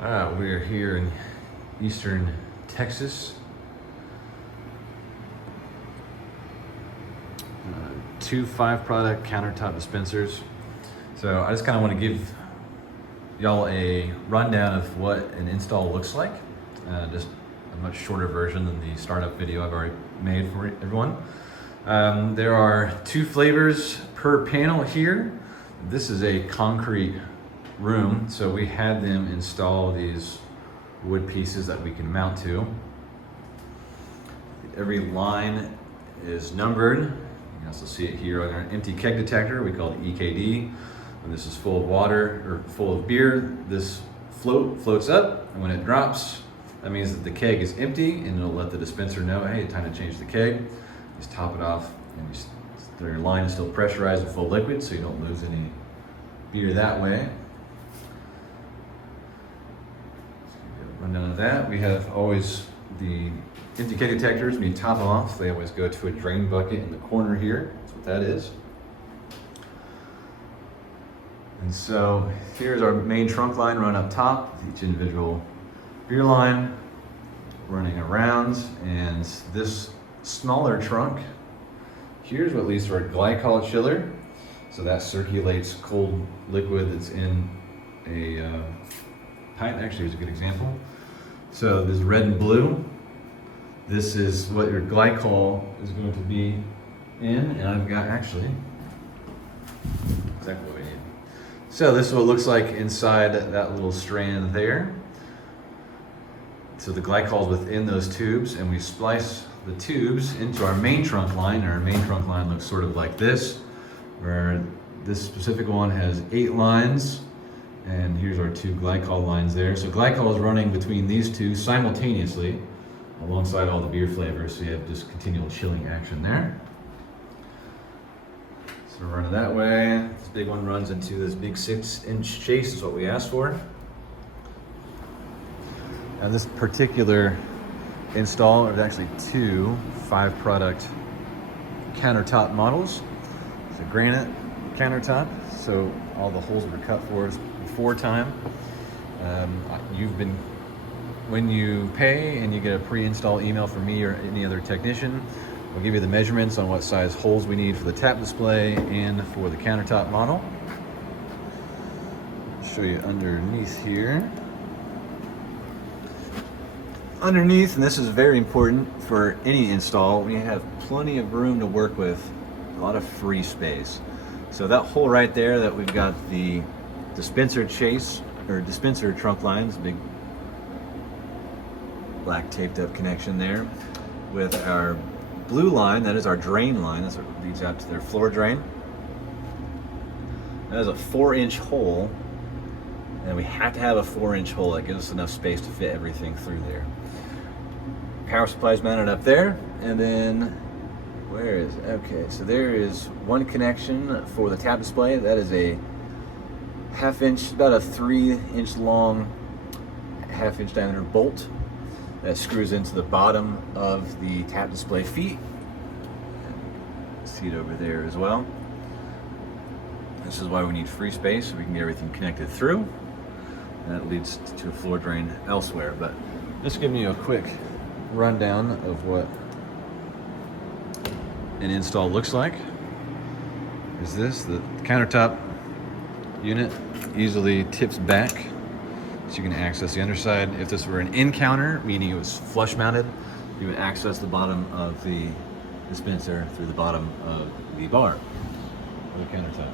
We're here in eastern Texas. Two 5-product countertop dispensers. So I just kind of want to give y'all a rundown of what an install looks like. Just a much shorter version than the startup video I've already made for everyone. There are 2 flavors per panel here. This is a concrete room, so we had them install these wood pieces that we can mount to. Every line is numbered. You can also see it here on our empty keg detector. We call it EKD. When this is full of water or full of beer, this floats up, and when it drops, that means that the keg is empty, and it'll let the dispenser know, hey, it's time to change the keg. Just top it off, and your line is still pressurized and full liquid, so you don't lose any beer that way. Rundown of that, we have always the empty keg detectors. When you top them off, they always go to a drain bucket in the corner here. That's what that is. And so here's our main trunk line run up top, with each individual beer line running around, and this smaller trunk, here's what leads to our glycol chiller. So that circulates cold liquid that's in a pipe. Actually, here's a good example. So this red and blue, this is what your glycol is going to be in, and I've got actually exactly what we need. So this is what it looks like inside that little strand there. So the glycol is within those tubes, and we splice the tubes into our main trunk line, and our main trunk line looks sort of like this, where this specific one has 8 lines, and here's our 2 glycol lines there. So glycol is running between these 2 simultaneously alongside all the beer flavors, so you have just continual chilling action there. So we're running that way. This big one runs into this big 6-inch chase, is what we asked for. Now this particular install, there's actually 2 5-product countertop models. It's a granite countertop, so all the holes were cut for us before time. When you pay and you get a pre-install email from me or any other technician, we'll give you the measurements on what size holes we need for the tap display and for the countertop model. I'll show you underneath here. Underneath, and this is very important for any install, we have plenty of room to work with, a lot of free space. So that hole right there that we've got the dispenser chase or dispenser trunk lines, big black taped up connection there, with our blue line, that is our drain line, that's what leads out to their floor drain. That is a 4-inch hole, and we have to have a 4-inch hole that gives us enough space to fit everything through there. Power supply is mounted up there, and then where is it? Okay, so there is one connection for the tap display. That is a 1/2 inch, about a 3-inch long, 1/2 inch diameter bolt that screws into the bottom of the tap display feet. See it over there as well. This is why we need free space, so we can get everything connected through. And that leads to a floor drain elsewhere. But just giving you a quick rundown of what an install looks like. Is this the countertop unit easily tips back, so you can access the underside. If this were an in counter, meaning it was flush mounted, you would access the bottom of the dispenser through the bottom of the bar or the countertop.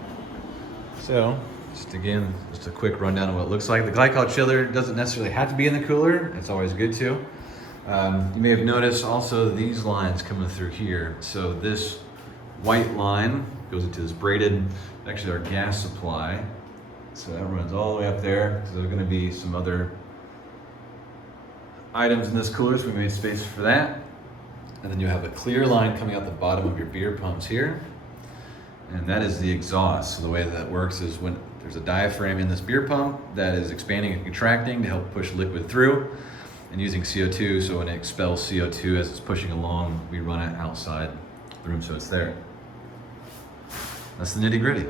So just a quick rundown of what it looks like. The glycol chiller doesn't necessarily have to be in the cooler. It's always good to. You may have noticed also these lines coming through here. So this white line goes into this braided, actually our gas supply. So that runs all the way up there. So there are going to be some other items in this cooler, so we made space for that. And then you have a clear line coming out the bottom of your beer pumps here. And that is the exhaust. So the way that works is when there's a diaphragm in this beer pump that is expanding and contracting to help push liquid through and using CO2. So when it expels CO2 as it's pushing along, we run it outside the room so it's there. That's the nitty-gritty.